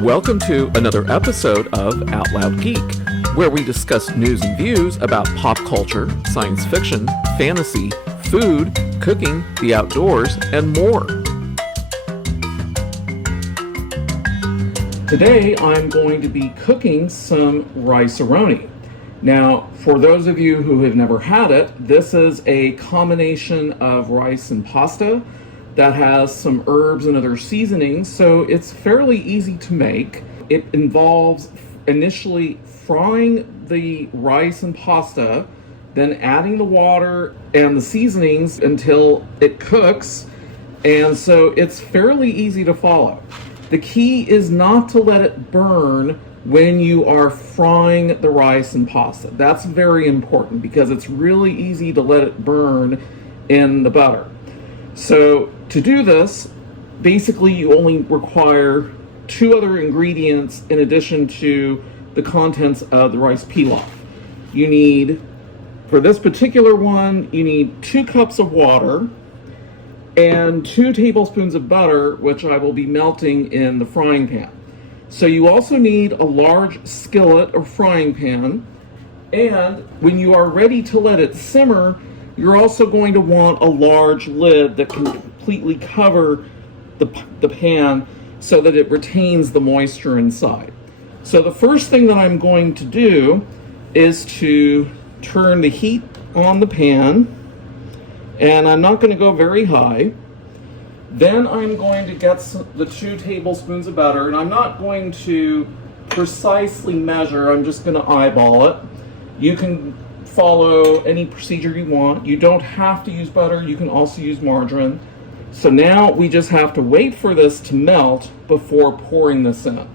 Welcome to another episode of Out Loud Geek, where we discuss news and views about pop culture, science fiction, fantasy, food, cooking, the outdoors, and more. Today, I'm going to be cooking some Rice-A-Roni. Now, for those of you who have never had it, this is a combination of rice and pasta that has some herbs and other seasonings, so it's fairly easy to make. It involves initially frying the rice and pasta, then adding the water and the seasonings until it cooks, and so it's fairly easy to follow. The key is not to let it burn when you are frying the rice and pasta. That's very important because it's really easy to let it burn in the butter. So to do this, basically you only require two other ingredients in addition to the contents of the rice pilaf. You need, for this particular one, you need 2 cups of water and 2 tablespoons of butter, which I will be melting in the frying pan. So you also need a large skillet or frying pan, and when you are ready to let it simmer, you're also going to want a large lid that can completely cover the pan so that it retains the moisture inside. So the first thing that I'm going to do is to turn the heat on the pan, and I'm not going to go very high. Then I'm going to get the 2 tablespoons of butter, and I'm not going to precisely measure, I'm just going to eyeball it. You can follow any procedure you want. You don't have to use butter, you can also use margarine. So now we just have to wait for this to melt before pouring this in.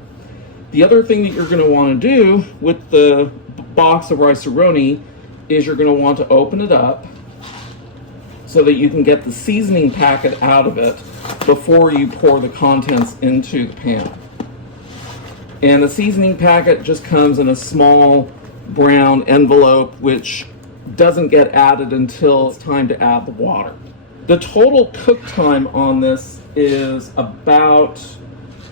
The other thing that you're going to want to do with the box of Rice-A-Roni is you're going to want to open it up so that you can get the seasoning packet out of it before you pour the contents into the pan. And the seasoning packet just comes in a small brown envelope, which doesn't get added until it's time to add the water. The total cook time on this is about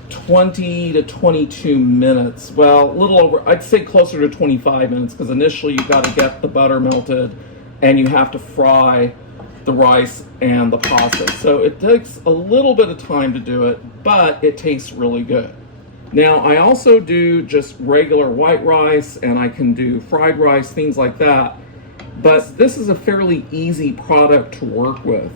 20 to 22 minutes. Well, a little over, I'd say closer to 25 minutes, because initially you've got to get the butter melted and you have to fry the rice and the pasta. So it takes a little bit of time to do it, but it tastes really good. Now, I also do just regular white rice, and I can do fried rice, things like that. But this is a fairly easy product to work with.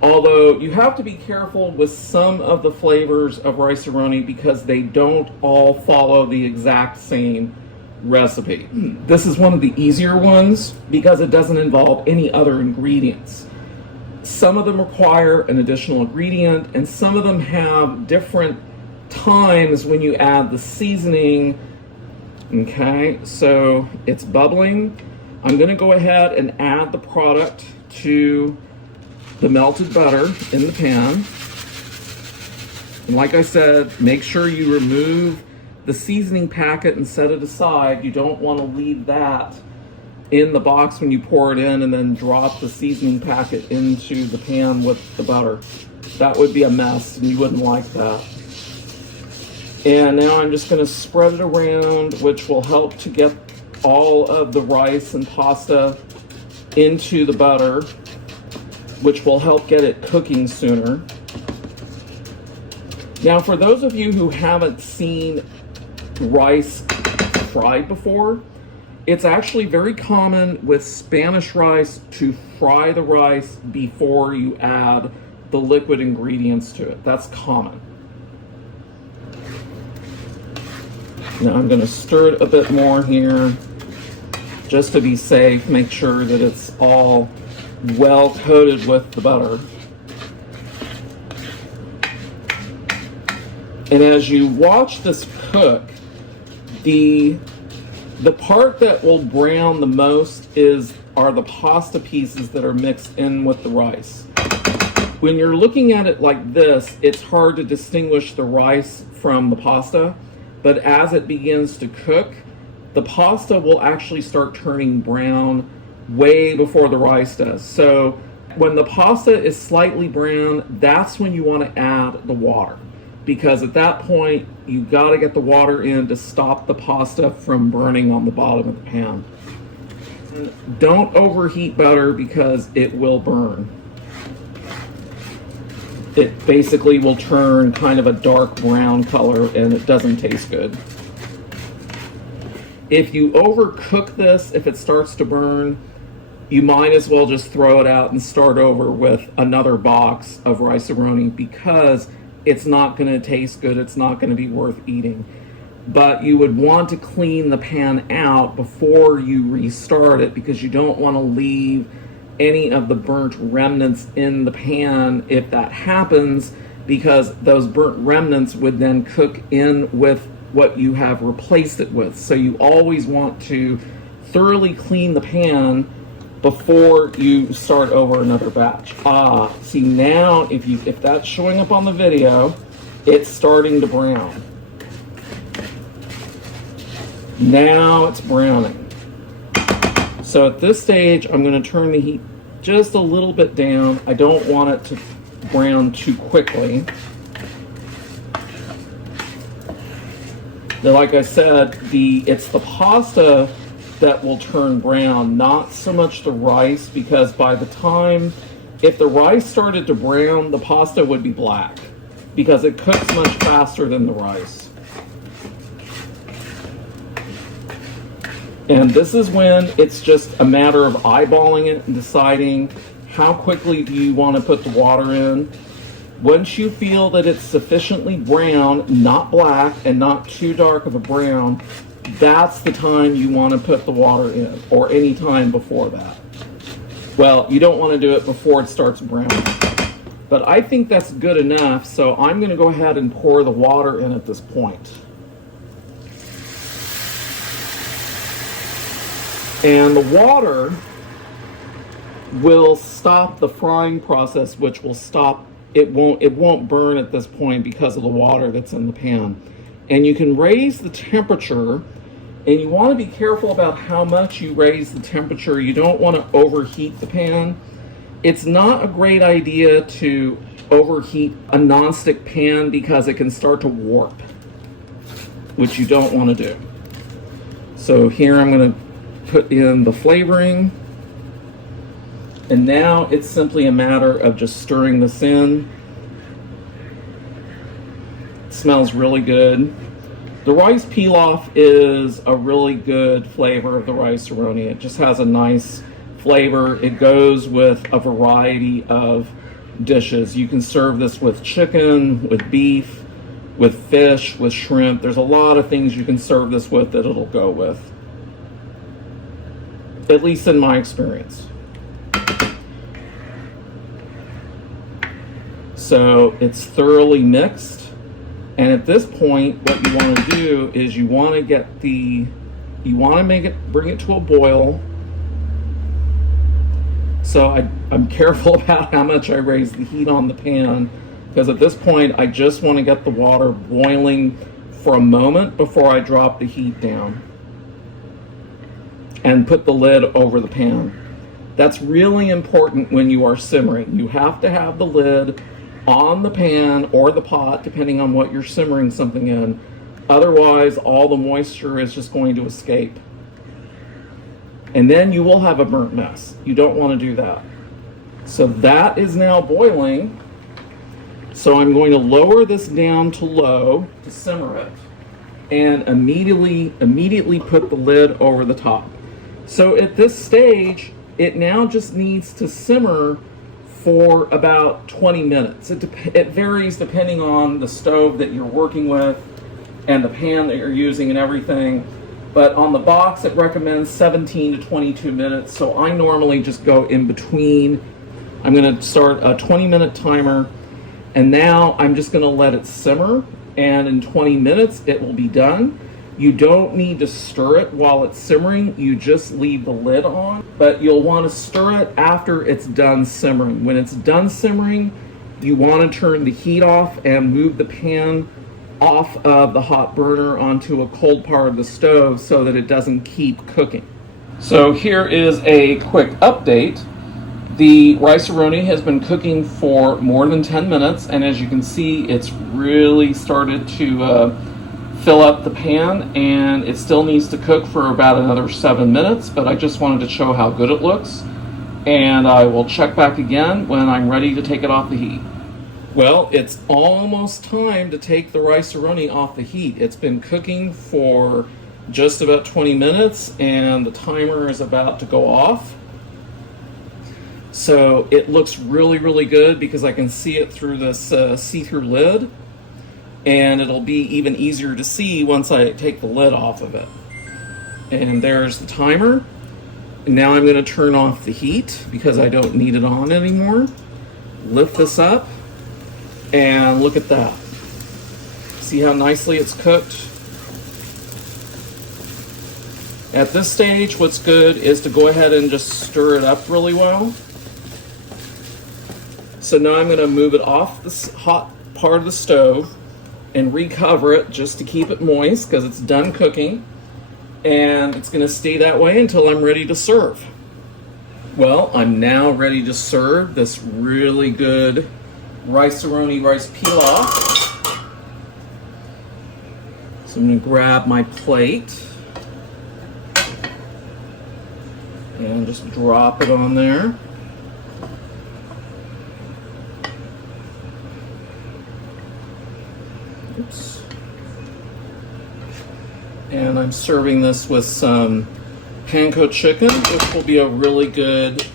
Although you have to be careful with some of the flavors of Rice-A-Roni because they don't all follow the exact same recipe. This is one of the easier ones because it doesn't involve any other ingredients. Some of them require an additional ingredient, and some of them have different times when you add the seasoning. Okay, so it's bubbling. I'm going to go ahead and add the product to the melted butter in the pan. And like I said, make sure you remove the seasoning packet and set it aside. You don't want to leave that in the box when you pour it in and then drop the seasoning packet into the pan with the butter. That would be a mess, and you wouldn't like that. And now I'm just going to spread it around, which will help to get all of the rice and pasta into the butter, which will help get it cooking sooner. Now, for those of you who haven't seen rice fried before, it's actually very common with Spanish rice to fry the rice before you add the liquid ingredients to it. That's common. Now I'm going to stir it a bit more here just to be safe, make sure that it's all well coated with the butter. And as you watch this cook, the part that will brown the most are the pasta pieces that are mixed in with the rice. When you're looking at it like this, it's hard to distinguish the rice from the pasta. But as it begins to cook, the pasta will actually start turning brown way before the rice does. So when the pasta is slightly brown, that's when you want to add the water. because at that point you got to get the water in to stop the pasta from burning on the bottom of the pan. Don't overheat butter because it will burn. It basically will turn kind of a dark brown color and it doesn't taste good. If you overcook this, if it starts to burn, you might as well just throw it out and start over with another box of Rice-A-Roni, because it's not going to taste good. It's not going to be worth eating. But you would want to clean the pan out before you restart it, because you don't want to leave any of the burnt remnants in the pan if that happens, because those burnt remnants would then cook in with what you have replaced it with. So you always want to thoroughly clean the pan before you start over another batch. See, now if that's showing up on the video, it's starting to brown. Now it's browning. So at this stage, I'm going to turn the heat just a little bit down. I don't want it to brown too quickly. Now, like I said, it's the pasta that will turn brown, not so much the rice, because by the time, if the rice started to brown, the pasta would be black, because it cooks much faster than the rice. And this is when it's just a matter of eyeballing it and deciding how quickly do you want to put the water in. Once you feel that it's sufficiently brown, not black and not too dark of a brown, that's the time you want to put the water in, or any time before that. Well, you don't want to do it before it starts browning. But I think that's good enough, so I'm going to go ahead and pour the water in at this point. And the water will stop the frying process, which will stop, it won't burn at this point because of the water that's in the pan. And you can raise the temperature, and you want to be careful about how much you raise the temperature. You don't want to overheat the pan. It's not a great idea to overheat a nonstick pan because it can start to warp, which you don't want to do. So here I'm going to put in the flavoring, and now it's simply a matter of just stirring this in. It smells really good. The rice pilaf is a really good flavor of the Rice-A-Roni. It just has a nice flavor. It goes with a variety of dishes. You can serve this with chicken, with beef, with fish, with shrimp. There's a lot of things you can serve this with that it'll go with, at least in my experience. So it's thoroughly mixed. And at this point, what you want to do is you want to bring it to a boil. So I'm careful about how much I raise the heat on the pan, because at this point, I just want to get the water boiling for a moment before I drop the heat down and put the lid over the pan. That's really important when you are simmering. You have to have the lid on the pan or the pot, depending on what you're simmering something in. Otherwise, all the moisture is just going to escape. And then you will have a burnt mess. You don't want to do that. So that is now boiling. So I'm going to lower this down to low to simmer it, and immediately put the lid over the top. So at this stage, it now just needs to simmer for about 20 minutes. It varies depending on the stove that you're working with and the pan that you're using and everything. But on the box, it recommends 17 to 22 minutes. So I normally just go in between. I'm going to start a 20-minute timer, and now I'm just going to let it simmer, and in 20 minutes it will be done. You don't need to stir it while it's simmering. You just leave the lid on, but you'll want to stir it after it's done simmering. When it's done simmering, you want to turn the heat off and move the pan off of the hot burner onto a cold part of the stove so that it doesn't keep cooking. So here is a quick update. The Rice-A-Roni has been cooking for more than 10 minutes, and as you can see, it's really started to fill up the pan, and it still needs to cook for about another 7 minutes, but I just wanted to show how good it looks, and I will check back again when I'm ready to take it off the heat. Well, it's almost time to take the Rice-A-Roni off the heat. It's been cooking for just about 20 minutes, and the timer is about to go off. So it looks really, really good because I can see it through this see-through lid, and it'll be even easier to see once I take the lid off of it. And there's the timer. And now I'm going to turn off the heat because I don't need it on anymore. Lift this up, and look at that. See how nicely it's cooked? At this stage, what's good is to go ahead and just stir it up really well. So now I'm going to move it off the hot part of the stove and recover it just to keep it moist because it's done cooking. And it's going to stay that way until I'm ready to serve. Well, I'm now ready to serve this really good Rice-A-Roni rice pilaf. So I'm going to grab my plate and just drop it on there. Oops. And I'm serving this with some panko chicken, which will be a really good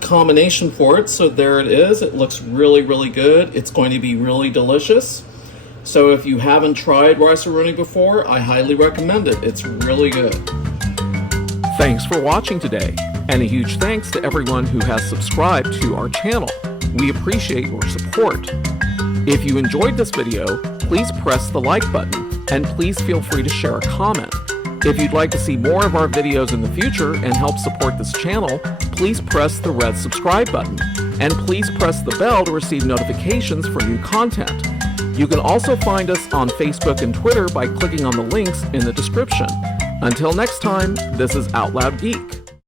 combination for it. So there it is. It looks really, really good. It's going to be really delicious. So if you haven't tried Rice-A-Roni before, I highly recommend it. It's really good. Thanks for watching today, and a huge thanks to everyone who has subscribed to our channel. We appreciate your support. If you enjoyed this video, please press the like button, and please feel free to share a comment. If you'd like to see more of our videos in the future and help support this channel, please press the red subscribe button, and please press the bell to receive notifications for new content. You can also find us on Facebook and Twitter by clicking on the links in the description. Until next time, this is Out Loud Geek.